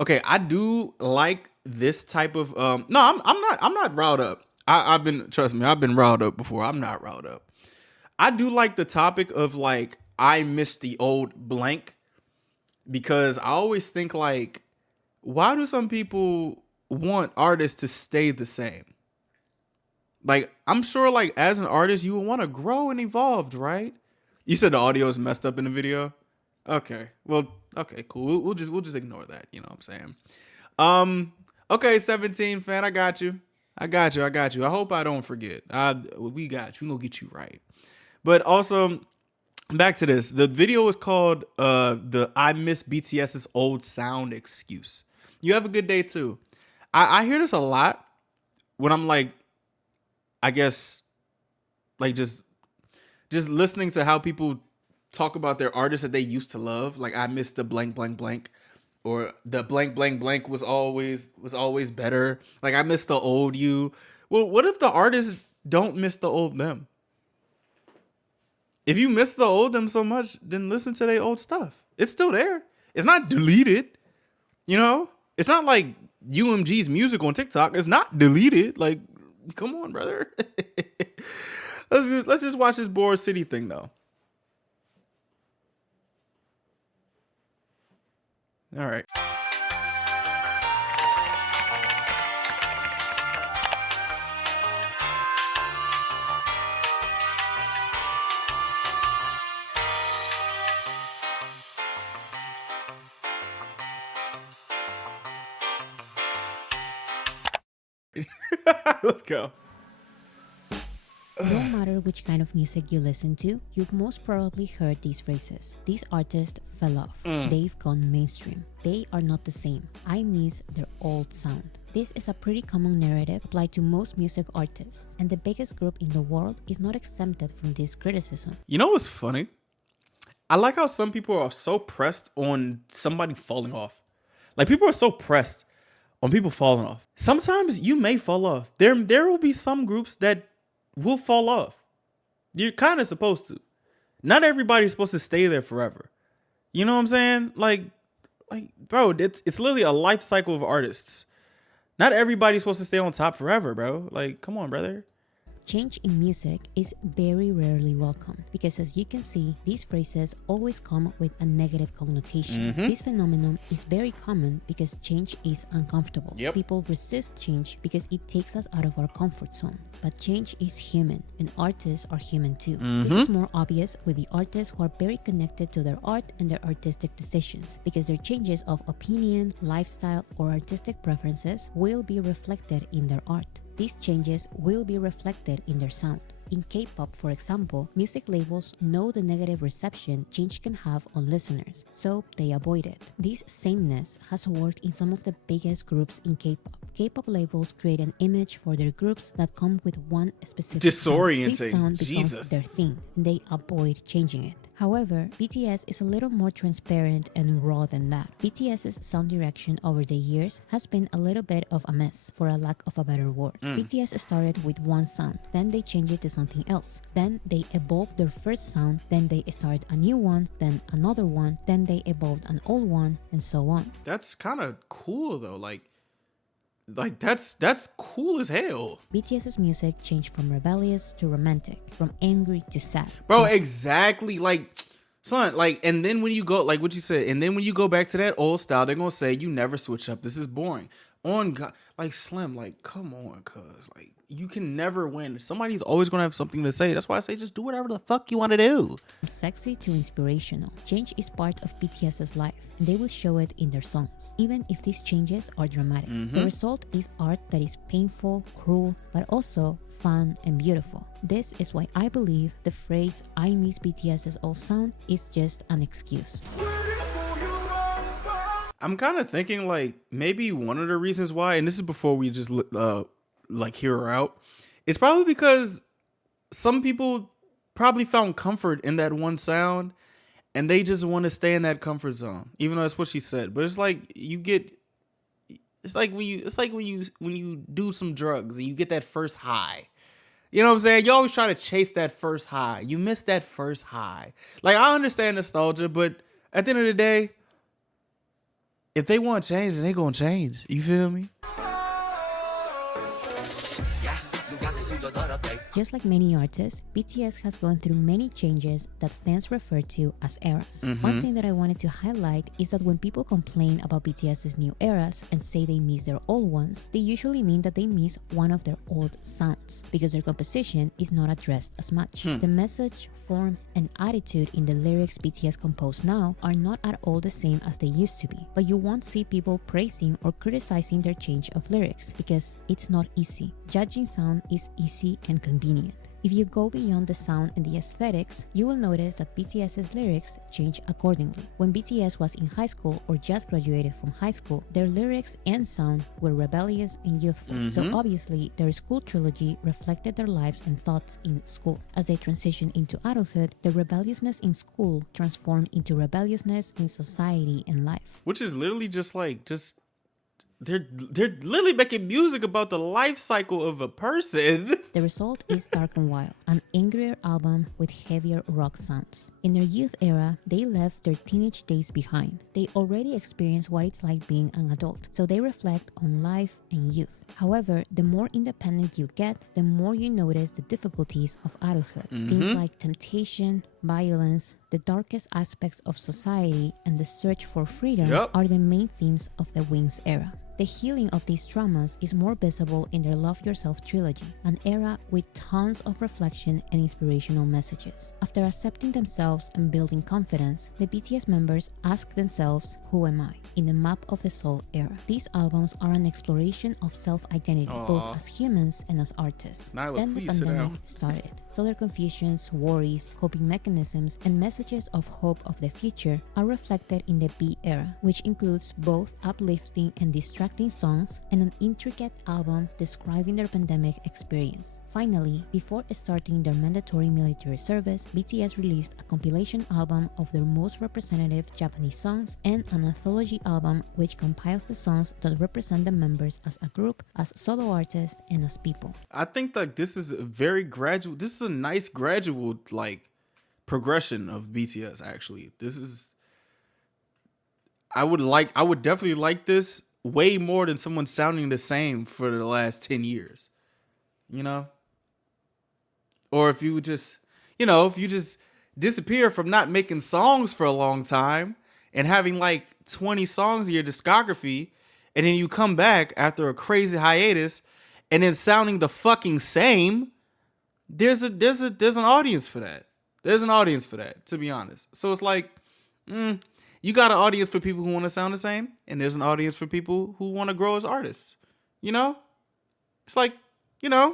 Okay, I do like this type of no, I'm not riled up. I've been, trust me, I've been riled up before. I'm not riled up. I do like the topic of like I miss the old blank, because I always think like, why do some people want artists to stay the same? Like, I'm sure like as an artist you would want to grow and evolve, right? You said the audio is messed up in the video. Okay. Well, okay, cool. We'll just ignore that, you know what I'm saying? Um okay, 17 fan, I got you. I got you. I hope I don't forget. We got you. We gonna get you right. But also, back to this. The video is called the I miss BTS's old sound excuse. You have a good day too. I hear this a lot when I'm like, I guess, like just listening to how people talk about their artists that they used to love. Like, I miss the blank blank blank, or the blank blank blank was always better. Like, I miss the old you. Well, what if the artists don't miss the old them? If you miss the old them so much, then listen to their old stuff. It's still there. It's not deleted. You know, it's not like UMG's music on TikTok. It's not deleted. Like, come on, brother. Let's just watch this Boris City thing though. All right. Let's go. No matter which kind of music you listen to, you've most probably heard these phrases. These artists fell off. They've gone mainstream. They are not the same. I miss their old sound. This is a pretty common narrative applied to most music artists, and the biggest group in the world is not exempted from this criticism. You know what's funny? I like how some people are so pressed on somebody falling off. Like, people are so pressed on people falling off. Sometimes you may fall off. There will be some groups that will fall off. You're kind of supposed to. Not everybody's supposed to stay there forever. You know what I'm saying? Like, bro, it's literally a life cycle of artists. Not everybody's supposed to stay on top forever, bro. Like, come on, brother. Change in music is very rarely welcomed because, as you can see, these phrases always come with a negative connotation. This phenomenon is very common because change is uncomfortable. Yep. People resist change because it takes us out of our comfort zone. But change is human, and artists are human too. This is more obvious with the artists who are very connected to their art and their artistic decisions, because their changes of opinion, lifestyle, or artistic preferences will be reflected in their art. These changes will be reflected in their sound. In K-pop, for example, music labels know the negative reception change can have on listeners, so they avoid it. This sameness has worked in some of the biggest groups in K-pop. K-pop labels create an image for their groups that come with one specific Disorienting. sound. This sound becomes Jesus. their thing, and they avoid changing it. However, BTS is a little more transparent and raw than that. BTS's sound direction over the years has been a little bit of a mess, for a lack of a better word. BTS started with one sound, then they changed it to something else. Then they evolved their first sound, then they started a new one, then another one, then they evolved an old one, and so on. That's kind of cool though. Like that's cool as hell. BTS's music changed from rebellious to romantic, from angry to sad. Bro, exactly. Like, son, like, and then when you go, like what you said, and then when you go back to that old style, they're gonna say you never switch up. This is boring. On God, like, Slim, like, come on, cuz, like, you can never win. Somebody's always gonna have something to say. That's why I say just do whatever the fuck you want to do. From sexy to inspirational, change is part of BTS's life, and they will show it in their songs, even if these changes are dramatic. The result is art that is painful, cruel, but also fun and beautiful. This is why I believe the phrase "I miss BTS's old sound" is just an excuse. I'm kind of thinking like maybe one of the reasons why, and this is before we just like hear her out, it's probably because some people probably found comfort in that one sound, and they just want to stay in that comfort zone, even though that's what she said. But it's like it's like when you do some drugs and you get that first high. You know what I'm saying? You always try to chase that first high. You miss that first high. Like, I understand nostalgia, but at the end of the day, if they want to change, then they gonna change. You feel me? Just like many artists, BTS has gone through many changes that fans refer to as eras. One thing that I wanted to highlight is that when people complain about BTS's new eras and say they miss their old ones, they usually mean that they miss one of their old sounds because their composition is not addressed as much. The message, form, and attitude in the lyrics BTS compose now are not at all the same as they used to be, but you won't see people praising or criticizing their change of lyrics because it's not easy. Judging sound is easy and convenient. If you go beyond the sound and the aesthetics, you will notice that BTS's lyrics change accordingly. When BTS was in high school or just graduated from high school, their lyrics and sound were rebellious and youthful. So obviously, their school trilogy reflected their lives and thoughts in school. As they transitioned into adulthood, the rebelliousness in school transformed into rebelliousness in society and life. Which is literally they're literally making music about the life cycle of a person. The result is Dark and Wild, an angrier album with heavier rock sounds. In their youth era, they left their teenage days behind. They already experienced what it's like being an adult, so they reflect on life and youth. However, the more independent you get, the more you notice the difficulties of adulthood. Things like temptation, violence, the darkest aspects of society, and the search for freedom are the main themes of the Wings era. The healing of these traumas is more visible in their Love Yourself trilogy, an era with tons of reflection and inspirational messages. After accepting themselves and building confidence, the BTS members ask themselves, "Who am I?" in the Map of the Soul era. These albums are an exploration of self-identity, both as humans and as artists. Nyla, Then the please sit pandemic down. started, so their confusions, worries, coping mechanisms, and messages of hope of the future are reflected in the B era, which includes both uplifting and distracting songs and an intricate album describing their pandemic experience. Finally, before starting their mandatory military service, BTS released a compilation album of their most representative Japanese songs and an anthology album which compiles the songs that represent the members as a group, as solo artists, and as people. I think like this is a very gradual. This is a nice gradual like progression of BTS. Actually, this is. I would definitely like this way more than someone sounding the same for the last 10 years. You know? Or if you just disappear from not making songs for a long time and having like 20 songs in your discography, and then you come back after a crazy hiatus and then sounding the fucking same, there's an audience for that. There's an audience for that, to be honest. So it's like, you got an audience for people who want to sound the same, and there's an audience for people who want to grow as artists. You know? It's like, yeah.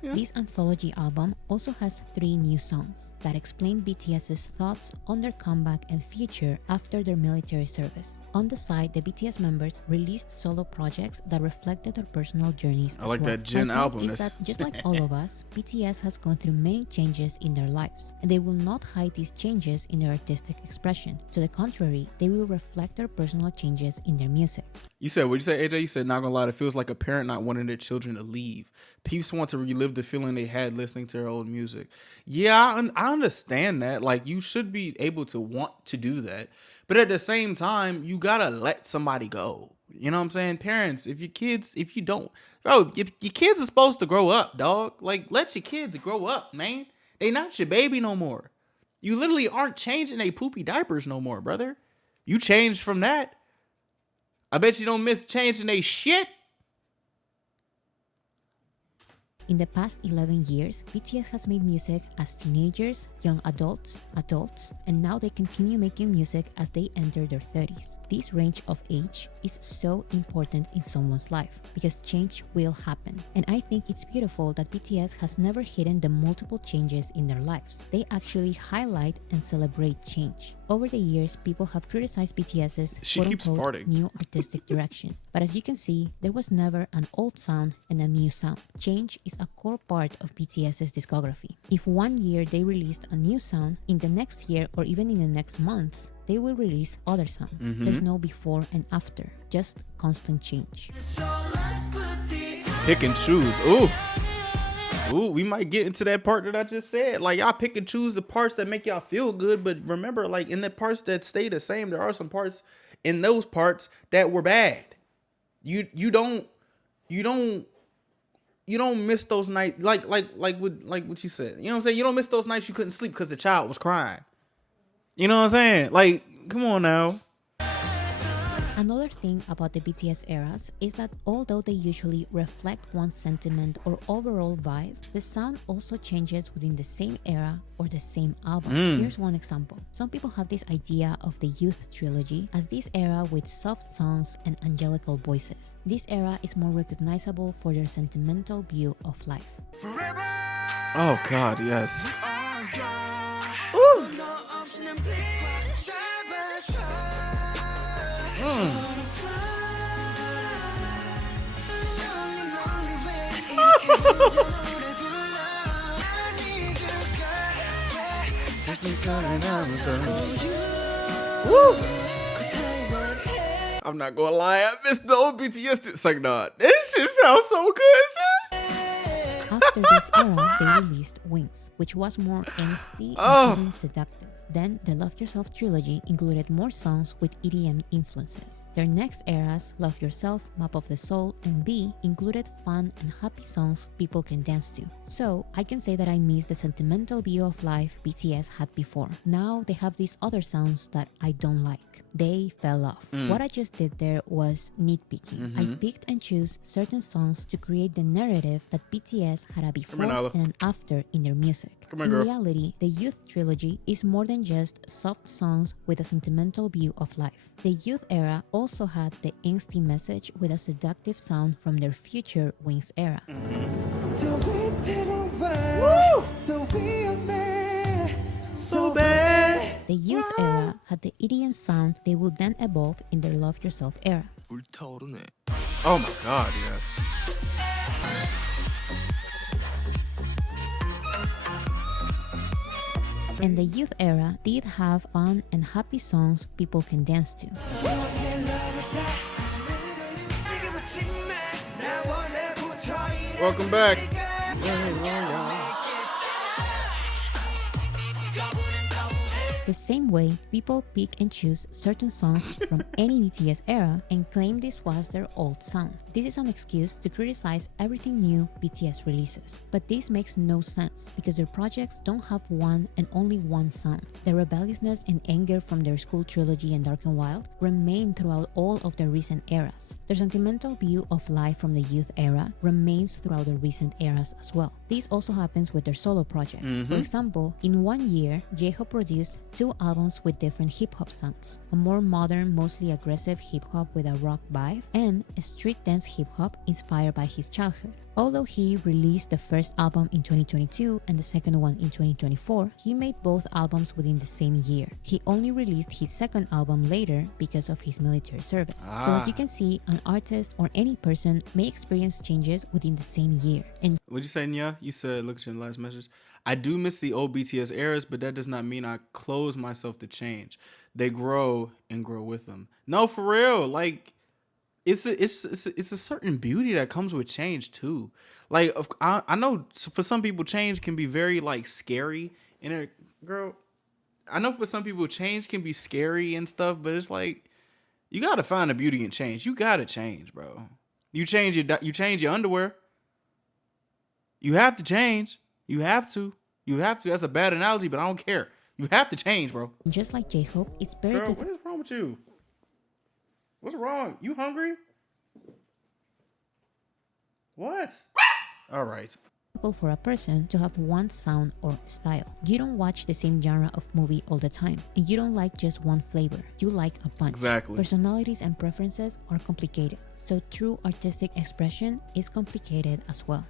This anthology album also has 3 new songs that explain BTS's thoughts on their comeback and future after their military service. On the side, the BTS members released solo projects that reflected their personal journeys I like that Jin My point album. is that just like all of us, BTS has gone through many changes in their lives, and they will not hide these changes in their artistic expression. To the contrary, they will reflect their personal changes in their music. You said, what'd you say, AJ? You said, not gonna lie, it feels like a parent not wanting their children to leave. Peeps want to relive the feeling they had listening to their old music. Yeah, I understand that. Like, you should be able to want to do that. But at the same time, you gotta let somebody go. You know what I'm saying? Parents, your kids are supposed to grow up, dog. Like, let your kids grow up, man. They not your baby no more. You literally aren't changing they poopy diapers no more, brother. You changed from that. I bet you don't miss changing they shit. In the past 11 years, BTS has made music as teenagers, young adults, and now they continue making music as they enter their 30s. This range of age is so important in someone's life because change will happen. And I think it's beautiful that BTS has never hidden the multiple changes in their lives. They actually highlight and celebrate change. Over the years, people have criticized BTS's quote-unquote new artistic direction. But as you can see, there was never an old sound and a new sound. Change is a core part of BTS's discography. If one year they released a new sound, in the next year or even in the next months, they will release other sounds. There's no before and after, just constant change. Pick and choose. Ooh, we might get into that part that I just said. Like, y'all pick and choose the parts that make y'all feel good, but remember, like, in the parts that stay the same, there are some parts in those parts that were bad. You don't miss those nights like what you said. You know what I'm saying? You don't miss those nights you couldn't sleep because the child was crying. You know what I'm saying? Like, come on now. Another thing about the BTS eras is that although they usually reflect one sentiment or overall vibe, the sound also changes within the same era or the same album. Here's one example. Some people have this idea of the Youth trilogy as this era with soft songs and angelical voices. This era is more recognizable for their sentimental view of life. Oh God, yes. I'm not gonna lie, I missed the old BTS. It's like, nah, this shit sounds so good, son. After this era, they released Wings, which was more angsty and even seductive. Then, the Love Yourself trilogy included more songs with EDM influences. Their next eras, Love Yourself, Map of the Soul, and B, included fun and happy songs people can dance to. So, I can say that I miss the sentimental view of life BTS had before. Now, they have these other sounds that I don't like. They fell off. What I just did there was nitpicking. I picked and chose certain songs to create the narrative that BTS had a before and after in their music. In reality, the Youth trilogy is more than just soft songs with a sentimental view of life. The Youth era also had the angsty message with a seductive sound from their future Wings era. So bad. The Youth era had the EDM sound they would then evolve in their Love Yourself era. Oh my God, yes. And the Youth era did have fun and happy songs people can dance to. Welcome back. The same way, people pick and choose certain songs from any BTS era and claim this was their old sound. This is an excuse to criticize everything new BTS releases. But this makes no sense because their projects don't have one and only one sound. The rebelliousness and anger from their School trilogy and Dark and Wild remain throughout all of their recent eras. Their sentimental view of life from the Youth era remains throughout the recent eras as well. This also happens with their solo projects. For example, in 1 year, J-Hope produced 2 albums with different hip-hop sounds, a more modern, mostly aggressive hip-hop with a rock vibe, and a street dance hip-hop inspired by his childhood. Although he released the first album in 2022 and the second one in 2024, he made both albums within the same year. He only released his second album later because of his military service. So as you can see, an artist or any person may experience changes within the same year. And What'd you say, Nya? You said, look at your last message. I do miss the old BTS eras, but that does not mean I close myself to change. They grow and grow with them. No, for real. Like, it's a certain beauty that comes with change too. Like, I know for some people change can be very like scary. Girl, I know for some people change can be scary and stuff, but it's like you gotta find the beauty in change. You gotta change, bro. You change your underwear. You have to change. You have to. That's a bad analogy, but I don't care. You have to change, bro. just like J-Hope, it's very Girl, what is wrong with you? What's wrong? You hungry? What? All right. difficult for a person to have one sound or style. You don't watch the same genre of movie all the time, and you don't like just one flavor. You like a bunch. Exactly. Personalities and preferences are complicated, so true artistic expression is complicated as well.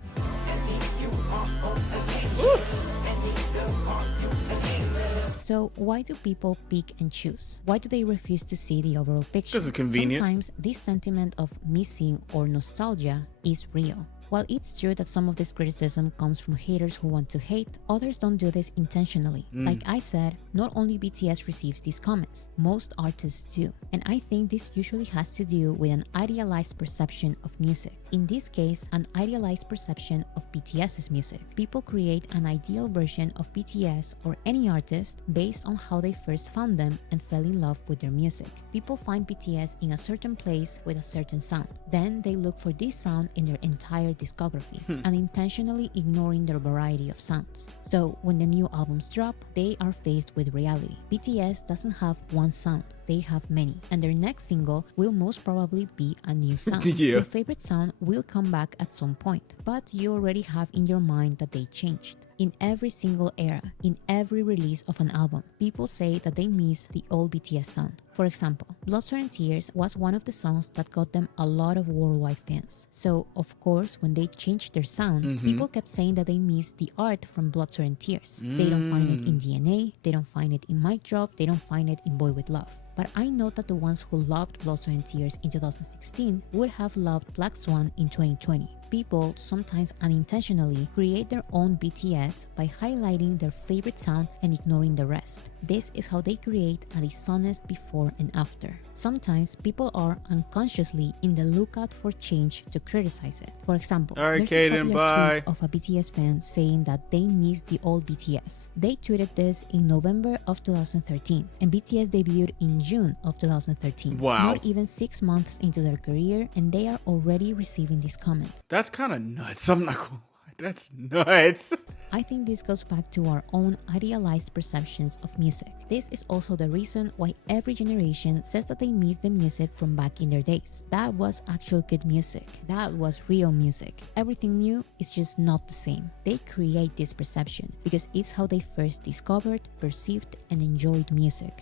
So why do people pick and choose? Why do they refuse to see the overall picture? Because it's convenient. Sometimes this sentiment of missing or nostalgia is real. While it's true that some of this criticism comes from haters who want to hate, others don't do this intentionally. Like I said, not only BTS receives these comments, most artists do. And I think this usually has to do with an idealized perception of music. In this case, an idealized perception of BTS's music. People create an ideal version of BTS or any artist based on how they first found them and fell in love with their music. People find BTS in a certain place with a certain sound. Then they look for this sound in their entire discography, unintentionally ignoring their variety of sounds. So when the new albums drop, they are faced with reality. BTS doesn't have one sound. They have many, and their next single will most probably be a new sound. Your favorite sound will come back at some point, but you already have in your mind that they changed. In every single era, in every release of an album, people say that they miss the old BTS sound. For example, Blood, Sweat and Tears was one of the songs that got them a lot of worldwide fans. So, of course, when they changed their sound, people kept saying that they miss the art from Blood, Sweat and Tears. They don't find it in DNA, they don't find it in Mic Drop, they don't find it in Boy With Love. But I know that the ones who loved Blood, Sweat and Tears in 2016 would have loved Black Swan in 2020. People, sometimes unintentionally, create their own BTS by highlighting their favorite sound and ignoring the rest. This is how they create a dishonest before and after. Sometimes people are unconsciously in the lookout for change to criticize it. For example, there's this popular tweet of a BTS fan saying that they miss the old BTS. They tweeted this in November of 2013, and BTS debuted in June of 2013. Wow. Not even 6 months into their career, and they are already receiving these comments. That's kind of nuts. I'm not gonna lie. That's nuts. I think this goes back to our own idealized perceptions of music. This is also the reason why every generation says that they miss the music from back in their days. That was actual good music. That was real music. Everything new is just not the same. They create this perception because it's how they first discovered, perceived, and enjoyed music.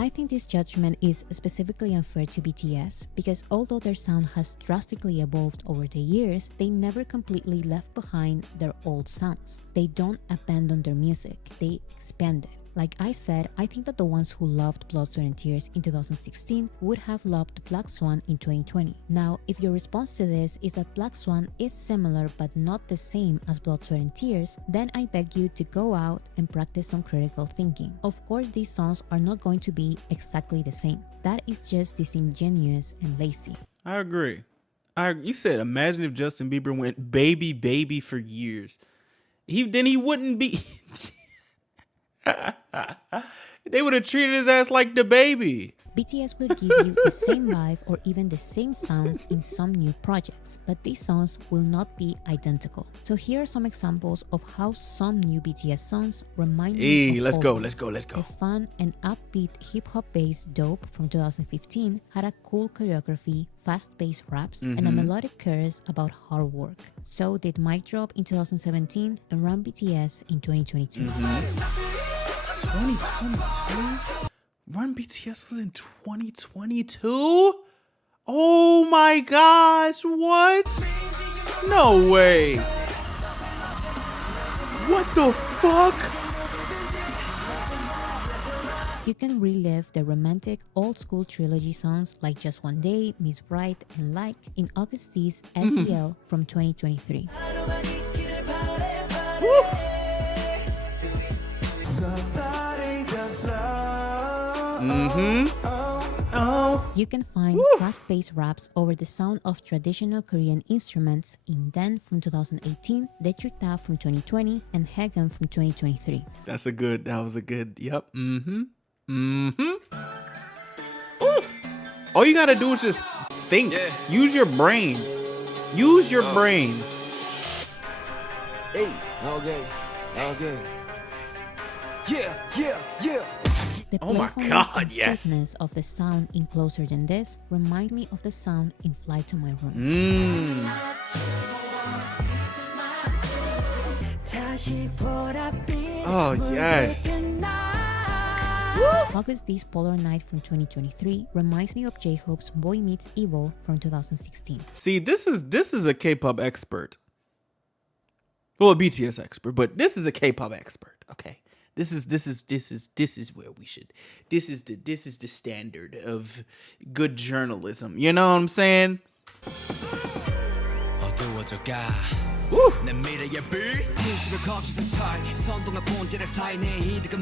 I think this judgment is specifically unfair to BTS because although their sound has drastically evolved over the years, they never completely left behind their old sounds. They don't abandon their music, they expand it. Like I said, I think that the ones who loved Blood, Sweat and Tears in 2016 would have loved Black Swan in 2020. Now, if your response to this is that Black Swan is similar but not the same as Blood, Sweat and Tears, then I beg you to go out and practice some critical thinking. Of course, these songs are not going to be exactly the same. That is just disingenuous and lazy. I agree. You said, imagine if Justin Bieber went baby, baby for years. He wouldn't be... They would have treated his ass like the baby. BTS will give you the same vibe or even the same sound in some new projects, but these songs will not be identical. So here are some examples of how some new BTS songs remind me of let's old go. ones. The fun and upbeat hip-hop based Dope from 2015 had a cool choreography, fast-paced raps, and a melodic chorus about hard work. So did Mic Drop in 2017 and Run BTS in 2022. 2022? Run BTS was in 2022? Oh my gosh, what? No way. What the fuck? You can relive the romantic old-school trilogy songs like Just One Day, Miss Bright, and Like in August's SDL from 2023. You can find fast-paced raps over the sound of traditional Korean instruments in Den from 2018, Detrita from 2020, and Hagen from 2023. That was a good, yep. All you gotta do is just think. Yeah. Use your brain. Use your brain. Hey. Okay. Yeah. The playfulness and sweetness of the sound in Closer Than This remind me of the sound in Fly to My Room. Oh, yes. August D's Polar Night from 2023 reminds me of J-Hope's Boy Meets Evil from 2016. See, this is a K-pop expert. Well, a BTS expert, but this is a K-pop expert, okay? This is where we should. This is the standard of good journalism. You know what I'm saying? Woo.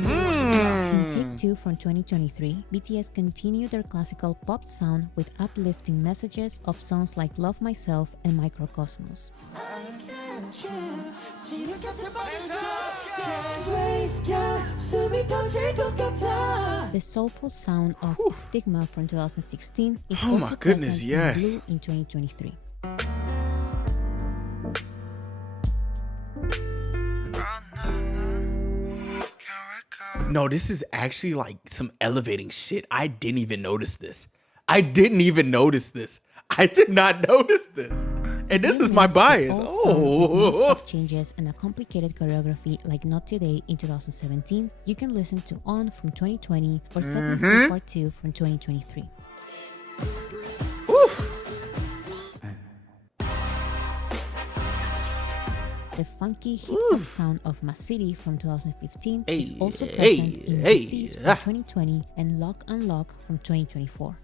Can Take Two from 2023, BTS continued their classical pop sound with uplifting messages of songs like Love Myself and Microcosmos. The soulful sound of Stigma from 2016 is Oh also my goodness, present yes. in Blue in 2023. No, this is actually like some elevating shit. I didn't even notice this. I did not notice this. And this is my bias. Non-stop changes and a complicated choreography like Not Today in 2017, you can listen to On from 2020 or Set Me Free Part 2 from 2023. The funky hip-hop sound of My City from 2015 is also present in Disease from 2020 and Lock Unlock from 2024.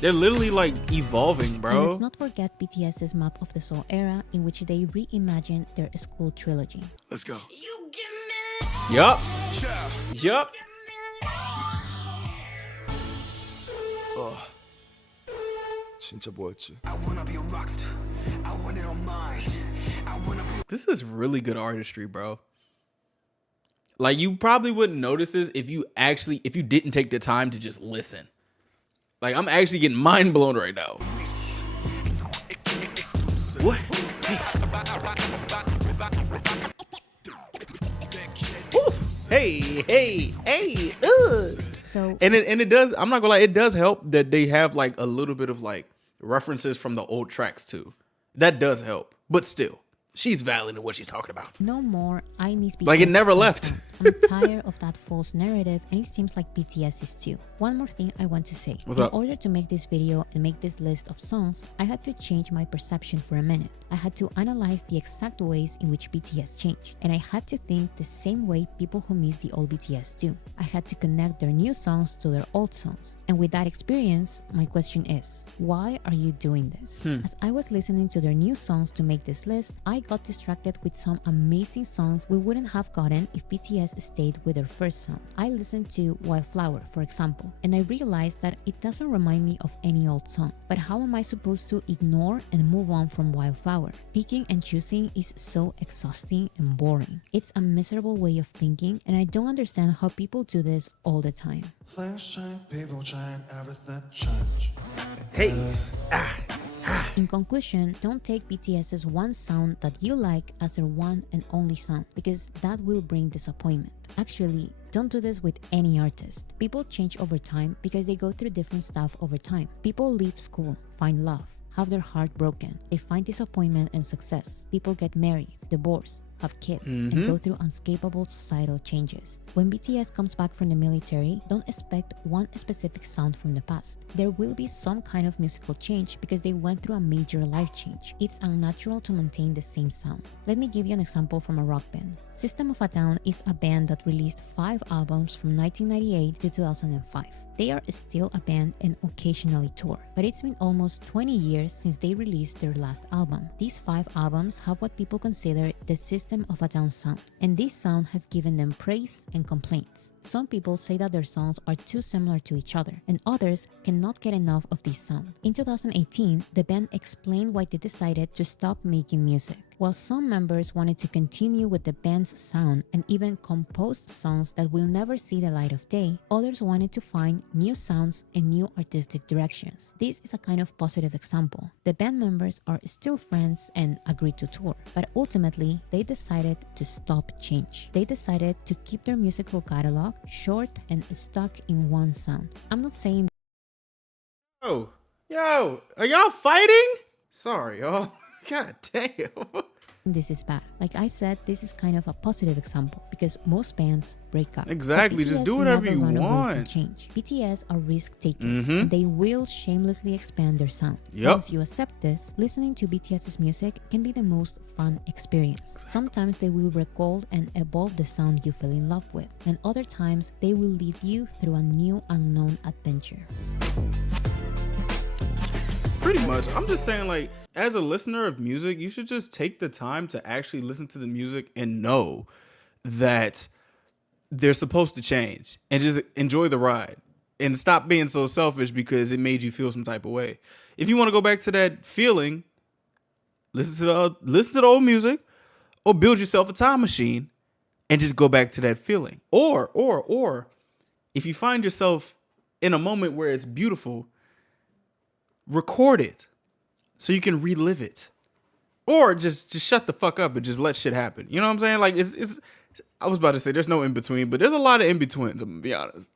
They're literally like evolving, And bro. let's not forget BTS's Map of the Soul era, in which they reimagined their school trilogy. Let's go. Yup. Yup. This is really good artistry, bro. Like, you probably wouldn't notice this if you didn't take the time to just listen. Like, I'm actually getting mind blown right now. What? Hey. So And it does, I'm not gonna lie, it does help that they have like a little bit of like references from the old tracks too. That does help. But still, she's valid in what she's talking about. no more I miss BTS. Like, it never fan left. song. I'm tired of that false narrative, and it seems like BTS is too. One more thing I want to say. What's in up? order to make this video and make this list of songs, I had to change my perception for a minute. I had to analyze the exact ways in which BTS changed, and I had to think the same way people who miss the old BTS do. I had to connect their new songs to their old songs. And with that experience, my question is, why are you doing this? As I was listening to their new songs to make this list, I got distracted with some amazing songs we wouldn't have gotten if BTS stayed with their first sound. I listened to Wildflower, for example, and I realized that it doesn't remind me of any old song. But how am I supposed to ignore and move on from Wildflower? Picking and choosing is so exhausting and boring. It's a miserable way of thinking, and I don't understand how people do this all the time. Flames shine, people shine, everything change. Hey. In conclusion, don't take BTS's one sound that you like as their one and only sound, because that will bring disappointment. Actually, don't do this with any artist. People change over time because they go through different stuff over time. People leave school, find love, have their heart broken. They find disappointment and success. People get married, divorce, have kids, and go through unescapable societal changes. When BTS comes back from the military, don't expect one specific sound from the past. There will be some kind of musical change because they went through a major life change. It's unnatural to maintain the same sound. Let me give you an example from a rock band. System of a Down is a band that released 5 albums from 1998 to 2005. They are still a band and occasionally tour, but it's been almost 20 years since they released their last album. These 5 albums have what people consider the System of a Down sound, and this sound has given them praise and complaints. Some people say that their songs are too similar to each other, and others cannot get enough of this sound. In 2018, the band explained why they decided to stop making music. While some members wanted to continue with the band's sound and even composed songs that will never see the light of day, others wanted to find new sounds and new artistic directions. This is a kind of positive example. The band members are still friends and agreed to tour, but ultimately they decided to stop change. They decided to keep their musical catalog short and stuck in one sound. I'm not saying Yo, are y'all fighting? Sorry, y'all. God damn. this is bad. Like I said, this is kind of a positive example because most bands break up. Exactly. But Just BTS do whatever never you run away from want. change. BTS are risk takers and they will shamelessly expand their sound. Yep. Once you accept this, listening to BTS's music can be the most fun experience. Sometimes they will recall and evolve the sound you fell in love with, and other times they will lead you through a new unknown adventure. Pretty much. I'm just saying, like, as a listener of music, you should just take the time to actually listen to the music and know that they're supposed to change and just enjoy the ride and stop being so selfish because it made you feel some type of way. If you want to go back to that feeling, listen to the old music or build yourself a time machine and just go back to that feeling. Or if you find yourself in a moment where it's beautiful, record it so you can relive it, or just shut the fuck up and just let shit happen. You know what I'm saying? Like it's I was about to say there's no in between, but there's a lot of in betweens. I'm gonna be honest.